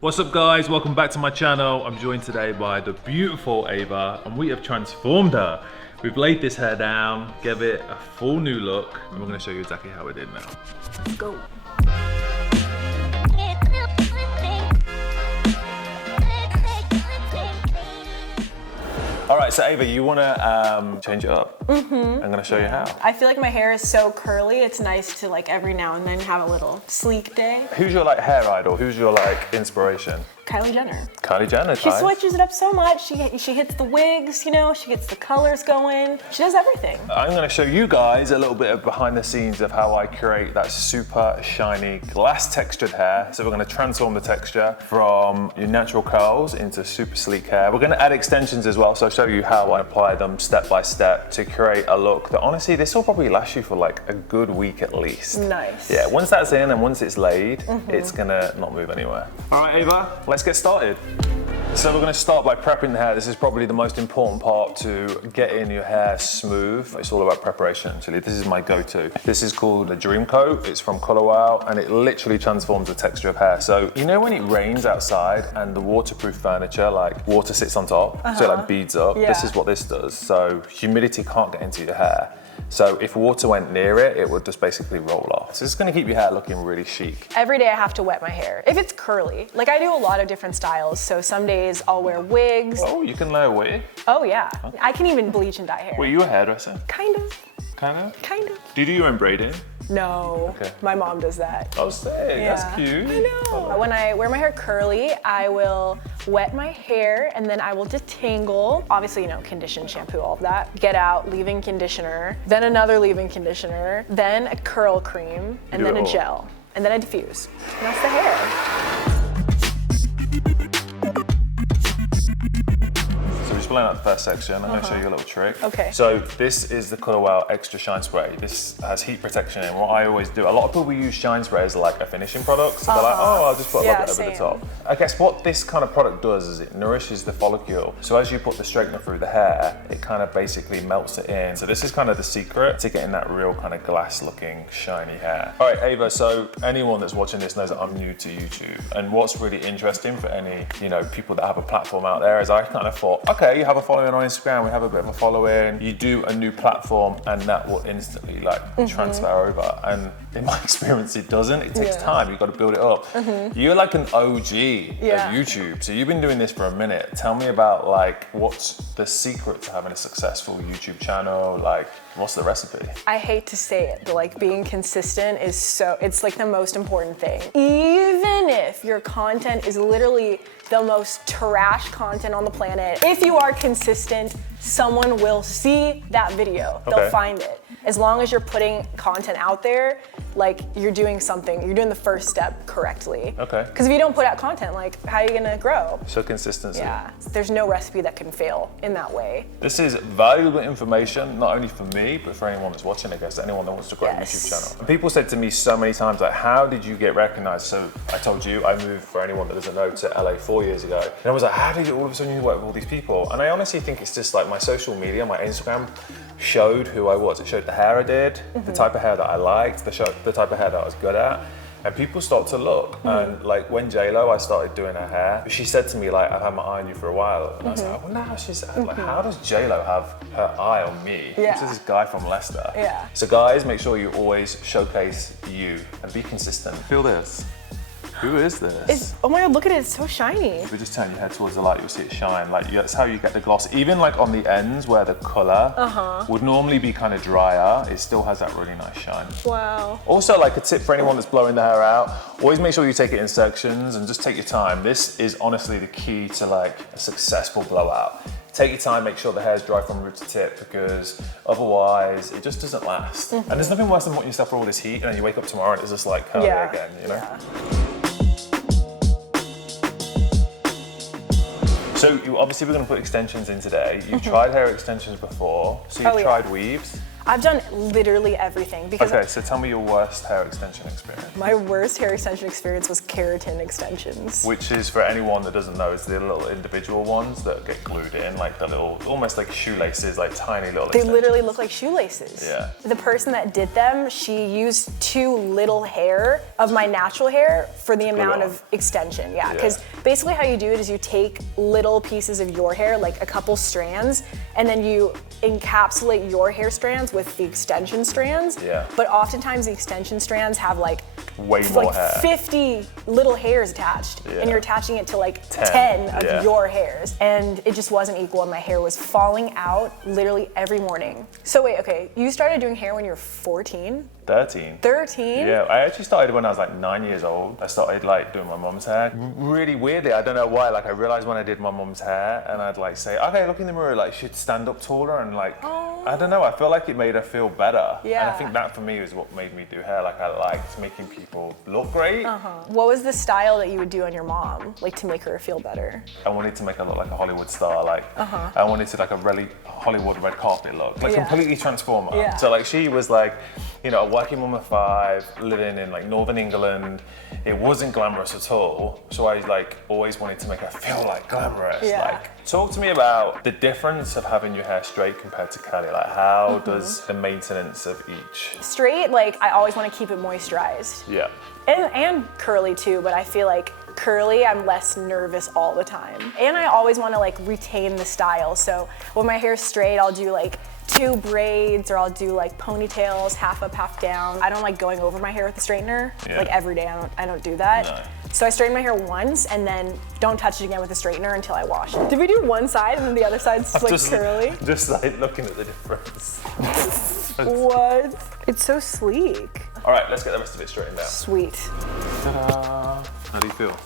What's up guys, welcome back to my channel. I'm joined today by the beautiful Ava and we have transformed her. We've laid this hair down, gave it a full new look and we're going to show you exactly how we did now. Let's go. All right, so Ava, you want to change it up? Mm-hmm. I'm going to show you how. I feel like my hair is so curly, it's nice to like every now and then have a little sleek day. Who's your like hair idol? Who's your like inspiration? Kylie Jenner. Kylie Jenner, She switches it up so much. She hits the wigs, you know, she gets the colors going. She does everything. I'm going to show you guys a little bit of behind the scenes of how I create that super shiny glass textured hair. So we're going to transform the texture from your natural curls into super sleek hair. We're going to add extensions as well. So I'll show you how I apply them step by step to create a look that honestly, this will probably last you for like a good week at least. Nice. Yeah, once that's in and once it's laid, it's going to not move anywhere. All right, Ava, let's get started. So we're going to start by prepping the hair. This is probably the most important part to getting your hair smooth. It's all about preparation actually. This is my go-to. This is called a Dream Coat. It's from Color Wow and it literally transforms the texture of hair. So you know when it rains outside and the waterproof furniture, like water sits on top, so it like beads up? Yeah. This is what this does. So humidity can't get into your hair. So if water went near it, it would just basically roll off. So it's gonna keep your hair looking really chic. Every day I have to wet my hair. If it's curly, like I do a lot of different styles. So some days I'll wear wigs. Oh, you can layer a wig? Oh yeah. I can even bleach and dye hair. Were you a hairdresser? Kind of. Kind of? Kind of. Do you do your own braiding? No, Okay. My mom does that. Oh, sick, that's cute. I know. When I wear my hair curly, I will wet my hair and then I will detangle. Obviously, you know, condition, shampoo, all of that. Get out, leave-in conditioner, then another leave-in conditioner, then a curl cream, and then a gel, and then I diffuse. And that's the hair. Blend out the first section. I'm going to show you a little trick. Okay. So this is the Color Wow Extra Shine Spray. This has heat protection in. What I always do, a lot of people use shine spray as like a finishing product. So they're like, oh, I'll just put a little bit over the top. I guess what this kind of product does is it nourishes the follicle. So as you put the straightener through the hair, it kind of basically melts it in. So this is kind of the secret to getting that real kind of glass looking shiny hair. All right, Ava, so anyone that's watching this knows that I'm new to YouTube. And what's really interesting for any, you know, people that have a platform out there is I kind of thought, okay, you have a following on Instagram, we have a bit of a following, you do a new platform and that will instantly like transfer over. And in my experience, it doesn't. It takes time, you've got to build it up. You're like an OG of YouTube. So you've been doing this for a minute. Tell me about like, what's the secret to having a successful YouTube channel? Like, what's the recipe? I hate to say it, but like being consistent is it's like the most important thing. Even if your content is literally the most trash content on the planet, if you are consistent, someone will see that video. They'll find it. As long as you're putting content out there, like you're doing something, you're doing the first step correctly. Okay. Because if you don't put out content, like how are you gonna grow? So consistency. Yeah, there's no recipe that can fail in that way. This is valuable information, not only for me, but for anyone that's watching, I guess, anyone that wants to grow a YouTube channel. And people said to me so many times, like, how did you get recognized? So I told you, I moved, for anyone that doesn't know, to LA 4 years ago. And I was like, how did you all of a sudden you work with all these people? And I honestly think it's just like my social media, my Instagram showed who I was. It showed the hair I did, the type of hair that I liked, the type of hair that I was good at. And people start to look. And like when J.Lo, I started doing her hair, she said to me like, I've had my eye on you for a while. And I was like, I wonder how she's, like, how does J.Lo have her eye on me? This is this guy from Leicester. So guys, make sure you always showcase you and be consistent. Feel this. Who is this? Oh my God, look at it, it's so shiny. If we just turn your head towards the light, you'll see it shine. Like that's how you get the gloss. Even like on the ends where the color would normally be kind of drier, it still has that really nice shine. Wow. Also, like a tip for anyone that's blowing the hair out, always make sure you take it in sections and just take your time. This is honestly the key to like a successful blowout. Take your time, make sure the hair's dry from root to tip because otherwise it just doesn't last. And there's nothing worse than putting yourself through all this heat and then you wake up tomorrow and it's just like curly again, you know? So obviously we're going to put extensions in today. You've tried hair extensions before, so you've tried weaves. I've done literally everything because Okay, so tell me your worst hair extension experience. my worst hair extension experience was keratin extensions. Which is, for anyone that doesn't know, is the little individual ones that get glued in, like the little, almost like shoelaces, like tiny little They extensions. literally look like shoelaces. Yeah. The person that did them, she used too little hair of my natural hair for the amount of extension. Yeah, because basically how you do it is you take little pieces of your hair, like a couple strands, and then you encapsulate your hair strands with the extension strands. Yeah. But oftentimes the extension strands have like way more hair. 50 little hairs attached, and you're attaching it to like 10 of your hairs, and it just wasn't equal, and my hair was falling out literally every morning. So wait, okay, you started doing hair when you were 14? 13. 13? Yeah, I actually started when I was like 9 years old. I started like doing my mom's hair. Really weirdly, I don't know why, like I realized when I did my mom's hair and I'd like say, okay, look in the mirror, like she'd stand up taller and like, I don't know, I feel like it made her feel better. Yeah. And I think that for me is what made me do hair. Like I liked making people look great. What was the style that you would do on your mom, like to make her feel better? I wanted to make her look like a Hollywood star. Like I wanted to like a really Hollywood red carpet look, like completely transform her. Yeah. So like she was like, you know, a working mum of 5, living in like Northern England. It wasn't glamorous at all. So I like always wanted to make her feel like glamorous. Yeah. Like talk to me about the difference of having your hair straight compared to curly. Like how does the maintenance of each? Straight, like I always want to keep it moisturized. Yeah. And curly too, but I feel like curly, I'm less nervous all the time. And I always want to like retain the style. So when my hair's straight, I'll do like 2 braids, or I'll do like ponytails, half up, half down. I don't like going over my hair with a straightener. Like every day, I don't do that. No. So I straighten my hair once and then don't touch it again with a straightener until I wash it. Did we do one side and then the other side's like curly? Just like looking at the difference. What? It's so sleek. All right, let's get the rest of it straightened out. Sweet. Ta-da. How do you feel?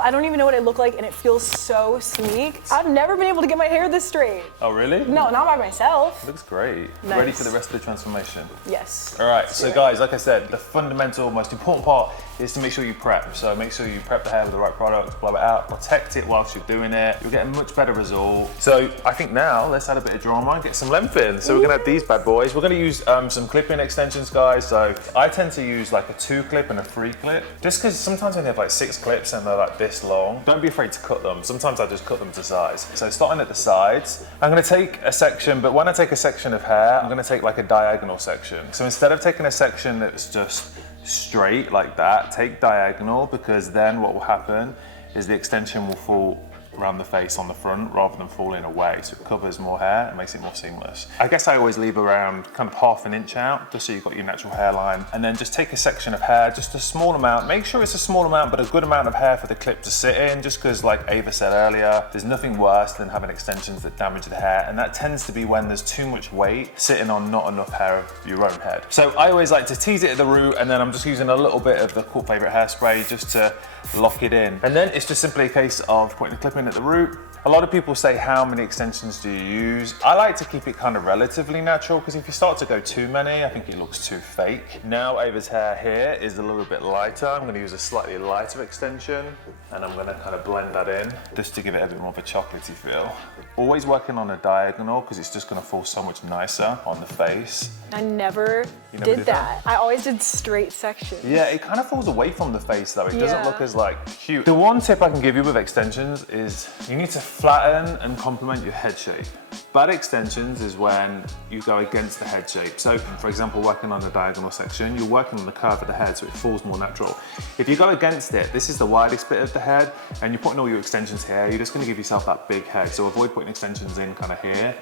I don't even know what I look like, and it feels so sleek. I've never been able to get my hair this straight. Oh, really? No, not by myself. Looks great. Nice. Ready for the rest of the transformation? Yes. All right, so guys, like I said, the fundamental, most important part is to make sure you prep. So make sure you prep the hair with the right product, blow it out, protect it whilst you're doing it. You'll get a much better result. So I think now let's add a bit of drama and get some length in. So we're gonna have these bad boys. We're gonna use some clip-in extensions, guys. So I tend to use like a 2 clip and a 3 clip, just because sometimes when you have like 6 clips and they're like this long, don't be afraid to cut them. Sometimes I just cut them to size. So starting at the sides, I'm gonna take a section, but when I take a section of hair, I'm gonna take like a diagonal section. So instead of taking a section that's just straight like that, take diagonal, because then what will happen is the extension will fall around the face on the front rather than falling away, so it covers more hair and makes it more seamless. I guess I always leave around kind of ½ an inch out, just so you've got your natural hairline, and then just take a section of hair, just a small amount. Make sure it's a small amount, but a good amount of hair for the clip to sit in, just because like Ava said earlier, there's nothing worse than having extensions that damage the hair, and that tends to be when there's too much weight sitting on not enough hair of your own head. So I always like to tease it at the root, and then I'm just using a little bit of the cult favorite hairspray just to lock it in. And then it's just simply a case of putting the clip in at the root. A lot of people say, how many extensions do you use? I like to keep it kind of relatively natural, because if you start to go too many, I think it looks too fake. Now Ava's hair here is a little bit lighter. I'm gonna use a slightly lighter extension, and I'm gonna kind of blend that in, just to give it a bit more of a chocolatey feel. Always working on a diagonal, because it's just gonna fall so much nicer on the face. I never did that. I always did straight sections. Yeah, it kind of falls away from the face though. It doesn't look as like cute. The one tip I can give you with extensions is you need to flatten and complement your head shape. Bad extensions is when you go against the head shape. So for example, working on the diagonal section, you're working on the curve of the head so it falls more natural. If you go against it, this is the widest bit of the head, and you're putting all your extensions here, you're just gonna give yourself that big head. So avoid putting extensions in kind of here,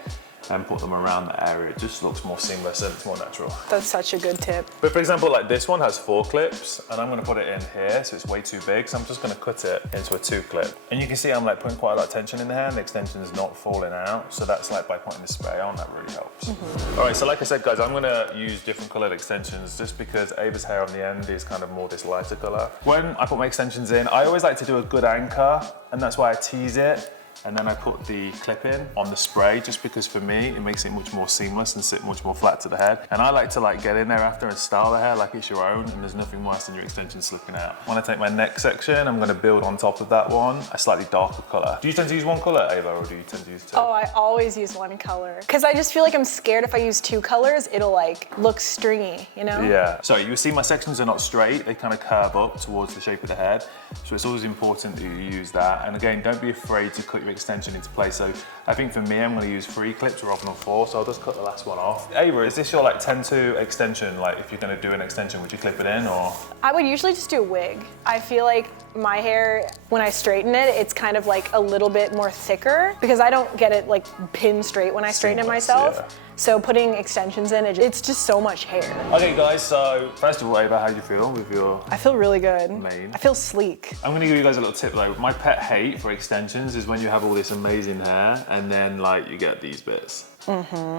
and put them around the area. It just looks more seamless and it's more natural. That's such a good tip. But for example, like this one has 4 clips, and I'm gonna put it in here, so it's way too big, so I'm just gonna cut it into a 2 clip. And you can see I'm like putting quite a lot of tension in the hair, and the extension's not falling out, so that's like by putting the spray on, that really helps. All right, so like I said, guys, I'm gonna use different colored extensions just because Ava's hair on the end is kind of more this lighter color. When I put my extensions in, I always like to do a good anchor, and that's why I tease it. and then I put the clip in on the spray just because for me, it makes it much more seamless and sit much more flat to the head. And I like to like get in there after and style the hair like it's your own, and there's nothing worse than your extensions slipping out. When I take my neck section, I'm gonna build on top of that one a slightly darker color. Do you tend to use one color, Ava, or do you tend to use two? Oh, I always use one color. Cause I just feel like I'm scared if I use two colors, it'll like look stringy, you know? Yeah. So you see my sections are not straight, they kind of curve up towards the shape of the head. So it's always important that you use that. And again, don't be afraid to cut your extension into place. So I think for me, I'm gonna use 3 clips rather than 4, so I'll just cut the last one off. Ava, is this your like 10-2 extension? Like if you're gonna do an extension, would you clip it in or? I would usually just do a wig. I feel like my hair, when I straighten it, it's kind of like a little bit more thicker because I don't get it like pin straight when I straighten it myself. Yeah. So putting extensions in, it's just so much hair. Okay guys, so first of all, Ava, how do you feel with your I feel really good. mane? I feel sleek. I'm gonna give you guys a little tip though. My pet hate for extensions is when you have all this amazing hair and then like you get these bits.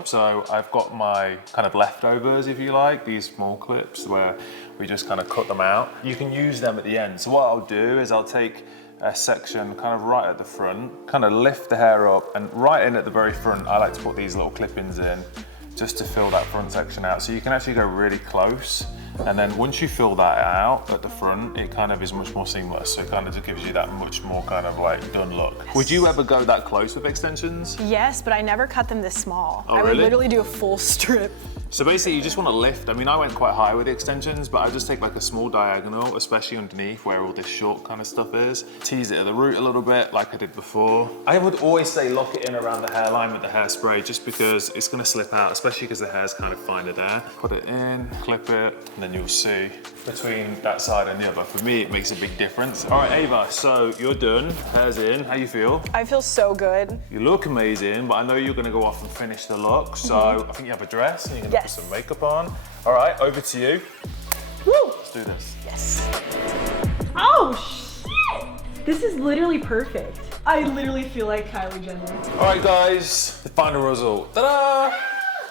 So I've got my kind of leftovers, if you like, these small clips where we just kind of cut them out. You can use them at the end. So what I'll do is I'll take a section kind of right at the front, kind of lift the hair up, and right in at the very front, I like to put these little clip-ins in just to fill that front section out. So you can actually go really close. And then once you fill that out at the front, it kind of is much more seamless. So it kind of just gives you that much more kind of like done look. Would you ever go that close with extensions? Yes, but I never cut them this small. Oh, I would really? literally do a full strip. So basically you just want to lift. I mean, I went quite high with the extensions, but I just take like a small diagonal, especially underneath where all this short kind of stuff is. Tease it at the root a little bit like I did before. I would always say lock it in around the hairline with the hairspray just because it's going to slip out, especially because the hair's kind of finer there. Put it in, clip it, and then you'll see between that side and the other. For me, it makes a big difference. All right, Ava, so you're done. Hair's in. How you feel? I feel so good. You look amazing, but I know you're going to go off and finish the look. So I think you have a dress and you're going to put some makeup on. All right, over to you. Woo! Let's do this. Yes. Oh, shit! This is literally perfect. I literally feel like Kylie Jenner. All right, guys, the final result. Ta-da!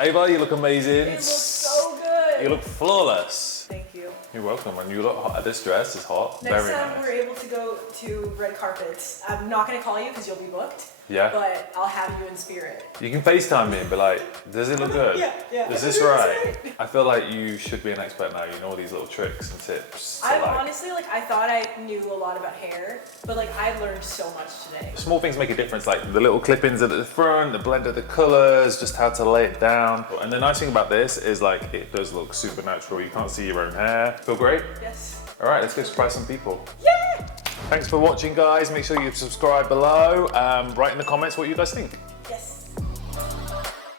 Ava, you look amazing. It looks so good. You look flawless. Thank you. You're welcome, and you look hot. This dress is hot. Next Very time nice. we're able to go to red carpets, I'm not gonna call you because you'll be booked. Yeah. But I'll have you in spirit. You can FaceTime me and be like, does it look good? Yeah. Is this right? I feel like you should be an expert now. You know all these little tricks and tips. I honestly, like, I thought I knew a lot about hair, but like, I've learned so much today. Small things make a difference, like the little clip-ins at the front, the blend of the colors, just how to lay it down. And the nice thing about this is like, it does look super natural. You can't see your own hair. Feel great? Yes. All right, let's go surprise some people. Yeah! Thanks for watching, guys. Make sure you subscribe below. Write in the comments what you guys think. Yes.